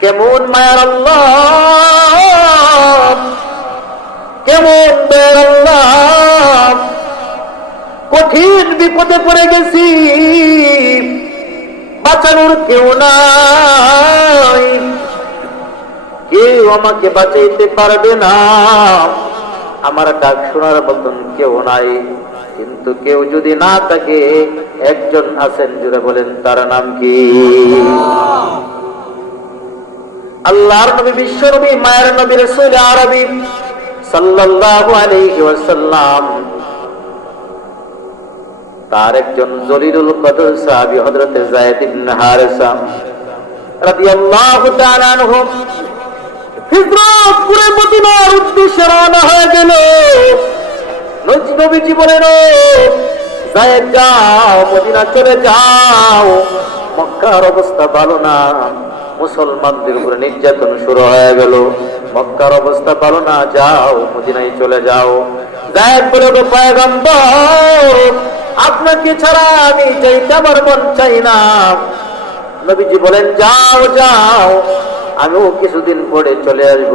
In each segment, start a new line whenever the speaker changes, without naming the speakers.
কেমন মায়ার আল্লাহ? কেমন আল্লাহ? কঠিন বিপদে পড়ে গেছি। বাঁচানোর কেউ নাই। কেউ আমাকে বাঁচাইতে পারবে না। আমার ডাক শোনার মতন কেউ নাই। কিন্তু কেউ যদি না থাকে, একজন আছেন জুড়ে বলেন, তার নাম কি? আল্লাহর নবী বিশ্ব নবী, মায়ের নবী রসুল আরবি সাল্লাল্লাহু আলাইহি ওয়াসাল্লাম। তার একজন জলিলুল কদর সাহাবী হযরত যায়েদ ইবনে হারিসা রাদিয়াল্লাহু তাআলা আনহু হিজরত করে মদিনার উদ্দেশ্যে রওনা হয়ে গেল। নবী যায়েদ যাও, মদিনা চলে যাও, মক্কার অবস্থা ভালো না। মুসলমানদের উপরে নির্যাতন শুরু হয়ে গেল। মক্কার অবস্থা ভালো না, যাও, মদিনায় চলে যাও। আপনাকে ছাড়া আমি চাইতে আমার মন চাই না। নবীজি বলেন, যাও যাও, আমিও কিছুদিন পরে চলে আসব।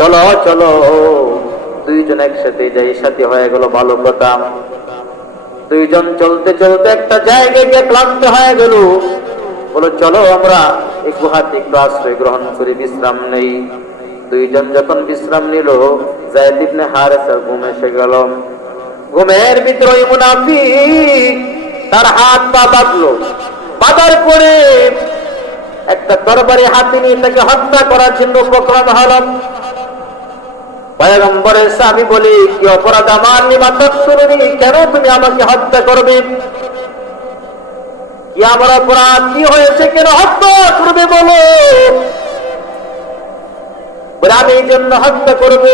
চলো চলো। দুইজন একসাথে যাই, সাথে হয়ে গেল ভালো কথা। দুইজন চলতে চলতে একটা জায়গায় গিয়ে ক্লান্ত হয়ে গেল। বলো, চলো আমরা এই গুহাতে একটু আশ্রয় গ্রহণ করি, বিশ্রাম নেই। দুইজন যখন বিশ্রাম নিল জায়দ ইবনে হারেসার ঘুম এসে গেল। ঘুমের ভিতরে তার হাত পা বাঁধলো। বাঁধার পরে একটা তরবারি হাতে নিয়ে তাকে হত্যা করার জন্য উপক্রম হলাম। আমি বলি, কি অপরাধ আমার? নিমা তৎসরণী কেন তুমি আমাকে হত্যা করবে? কি আমার অপরাধ? কি হয়েছে? কেন হত্যা? করবে বলো আমি এই জন্য হত্যা করব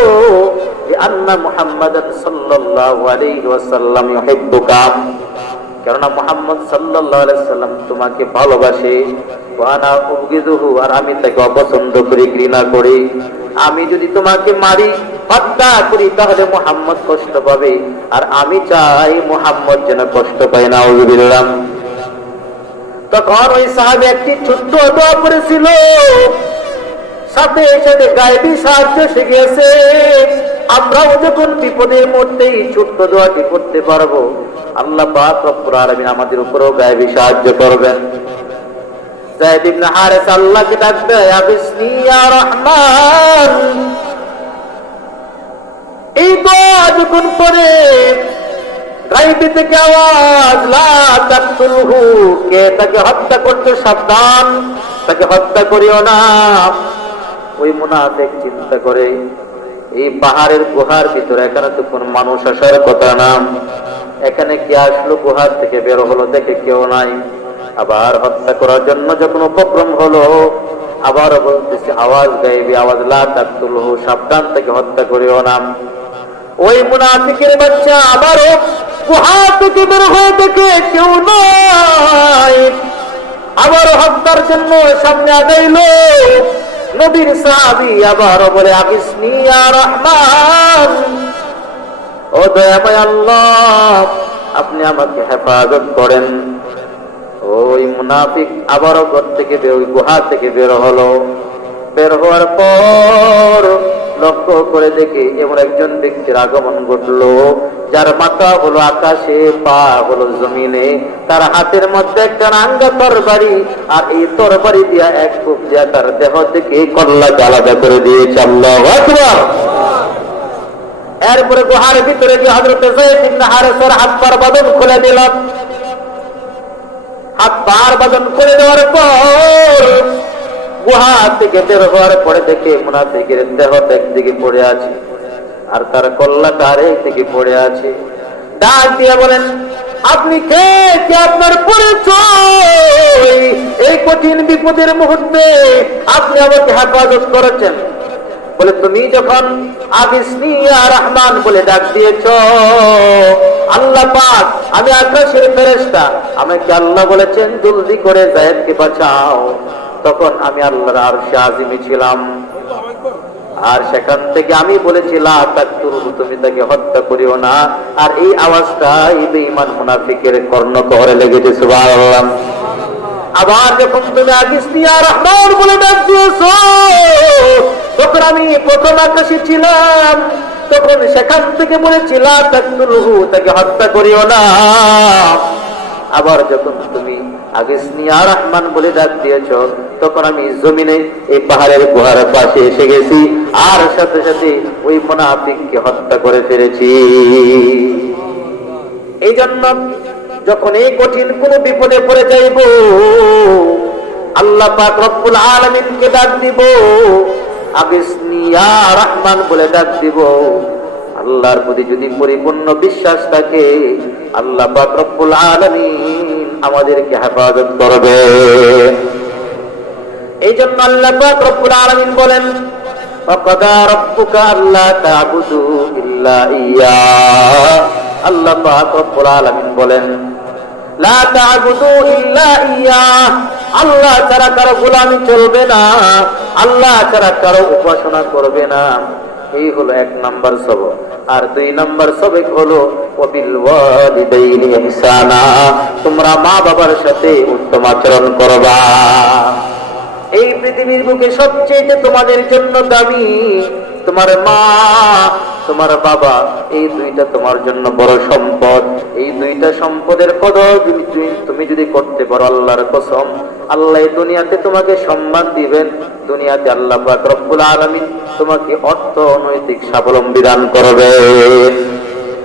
কেননা মুহাম্মদ তোমাকে ভালোবাসে। আর আমি অপছন্দ করি। আমি যদি তোমাকে মারি হত্যা করি, তাহলে মুহাম্মদ কষ্ট পাবে। আর আমি চাই মুহাম্মদ যেন কষ্ট পায় না উজবিল্লাহ তখন ওই সাহেব একটি ছোট্ট দোয়া করেছিল। সাথে সাথে গায়েবী সাহায্য শিখেছে আমরাও যখন বিপদের মধ্যেই ছোট্ট দোয়াটি করতে পারব, আল্লাহ পাক রব্বুল আলামিন আমাদের উপরেও গায়েবী সাহায্য করবেন। যায়েদ ইবনে হারেস আল্লাহকে ডাকবে ইয়া রহমান। এই দোয়া যখন পড়ে গাইবি থেকে আওয়াজ, লা তাকতুলহু, কে তাকে হত্যা করতে সাবধান, তাকে হত্যা করিও না। ওই মুনাফিক চিন্তা করে, এই পাহাড়ের গুহার ভিতরে, এখানে তো কোন মানুষ আসার কথা না। এখানে কি আসলো, গুহার থেকে বের হলো, দেখে কেউ নাই। আবার হত্যা করার জন্য যখন উপক্রম হলো আবার বলতেছে, আওয়াজ গাইবি, আওয়াজ লা তাকতুলহু, সাবধান থেকে হত্যা করিও না। ওই মুনাফিকের বাচ্চা আবারও গুহা থেকে বের হয়ে দেখে কেউ নাই। আবার হত্যার জন্য সামনে আগাইল। নবীর সাহাবি আবার বলে, আবিসনি আর রহমান। ও দয়াময় আল্লাহ, আপনি আমাকে হেফাজত করেন। ওই মুনাফিক আবারও ঘর থেকে বের ওই গুহা থেকে বের হলো। বের হওয়ার পর লক্ষ্য করে দেখে এমন একজন ব্যক্তির আগমন ঘটলো, যার মাথা হলো আকাশে, পা হলো জমিনে, তার হাতের মধ্যে একটা নাঙ্গা তরবারি, আর এই তরবারি দিয়া এক ফুক দিয়া তার দেহ থেকে কল্লাকে আলাদা করে আল্লাহু আকবার! এরপরে গুহার ভিতরে গিয়ে ইবনে হারেসের হাত পার বাঁধন খুলে দিলাম হাত পার বাঁধন করে দেওয়ার পর গুহা থেকে বের হওয়ার পরে দেখে মুনাফিকের দেহ একদিকে পড়ে আছে। আর তার কল্লাটা আরেক দিকে পড়ে আছে। ডাক দিয়ে বলেন, আপনি কে? কি আপনার পরিচয়? এই কঠিন বিপদের মুহূর্তে আপনি আমাকে হেফাজত করেছেন। বলে, তুমি যখন আবিসনিয়া রহমান বলে ডাক দিয়েছ, আল্লাহ পাক, আমি আকাশের ফেরেশতা, আমাকে আল্লাহ বলেছেন, জলদি করে জায়েদকে বাঁচাও। তখন আমি আল্লাহর আরশে আজিমে ছিলাম। আর সেখান থেকে আমি বলেছিলাম তুমি তাকে হত্যা করিও না। আর এই আওয়াজটা এই বেঈমান মুনাফিকের কর্ণকহরে লেগেছে, সুবহানাল্লাহ। আবার যখন তুমি আগিস্তিয়া রহমান বলে ডাক দিয়েছ, তখন আমি প্রথম আকাশে ছিলাম। তখন সেখান থেকে বলেছিলাম তাকে হত্যা করিও না। আবার যখন তুমি আগিসনিয়া রহমান বলে ডাক দিয়েছ তখন আমি জমিনে এই পাহাড়ের গুহার পাশে এসে গেছি। আর সাথে সাথে ওই হত্যা করে ফেলেছি। এই জন্য যখন এই কঠিন কোন বিপদে পড়ে যাইব, আল্লাহ পাক রব্বুল ডাক দিব, আবিসনিয়া বলে ডাক দিব। আল্লাহর প্রতি যদি পরিপূর্ণ বিশ্বাস থাকে, আল্লাহ পাক রব্বুল আলামিন আমাদেরকে হেফাজত করবে। এই জন্য আল্লাহ রব্বুল বলেন আল্লাহ বলেন আল্লাহ ছাড়া কারও গোলামি চলবে না, আল্লাহ ছাড়া কারও উপাসনা করবে না। এই হলো এক নম্বর সব আর দুই নম্বর সবে হলো তোমরা মা বাবার সাথে উত্তম আচরণ করবা। এই পৃথিবীর বুকে সবচেয়ে তোমাদের জন্য দামি। তোমার মা, তোমার বাবা, এই দুইটা তোমার জন্য বড় সম্পদ। এই দুইটা সম্পদের কদর তুমি- যদি করতে পারো আল্লাহর কসম, আল্লাহ দুনিয়াতে তোমাকে সম্মান দিবেন। দুনিয়াতে আল্লাহ রব্বুল আলামিন তোমাকে অর্থ অনৈতিক স্বাবলম্বী দান করবেন।